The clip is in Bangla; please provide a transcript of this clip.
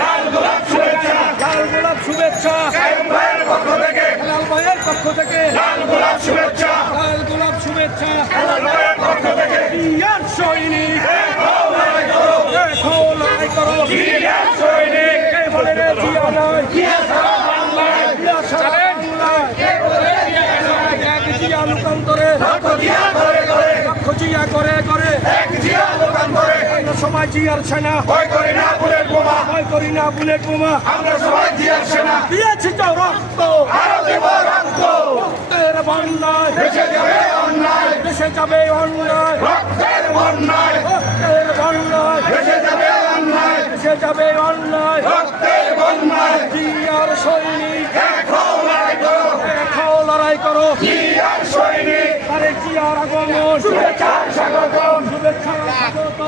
লাল গোলাপ শুভেচ্ছা, লাল গোলাপ শুভেচ্ছা, কায়েম ভাইয়ের পক্ষ থেকে হেলাল ভাইয়ের পক্ষ থেকে লাল গোলাপ শুভেচ্ছা, লাল গোলাপ শুভেচ্ছা, হেলাল ভাইয়ের পক্ষ থেকে জিয়ার সৈনিক লড়াই করো, দেখো লড়াই করো, জিয়ার সৈনিক, কে বলে রে জিয়া নয়, জিয়া সারা বাংলায়, জিয়া সারা বাংলায়, এক জিয়া লোকান্তরে, লক্ষ জিয়া করে করে, লক্ষ জিয়া করে করে, এক জিয়া লোকান্তরে, আমরা সবাই জিয়ার সেনা, ভয় করি না বুলেট বোমা, ভয় করি না বুলেট বোমা, আমরা সবাই জিয়ার সেনা, দিয়েছি তো রক্ত, আরো দেব রক্ত, রক্তের বন্যায়, দেশে যাবে অন্যায়, দেশে যাবে অন্যায়, রক্তের বন্যায়, রক্তের বন্যায়, দেশে যাবে অন্যায়, দেশে যাবে অন্যায়, রক্তের বন্যায়, জিয়ার সৈনিক, দেখো লড়াই করো, দেখো লড়াই করো, জিয়ার সৈনিক, আরে জিয়ার আগমন, শুভেচ্ছা স্বাগতম। শুভেচ্ছা স্বাগত।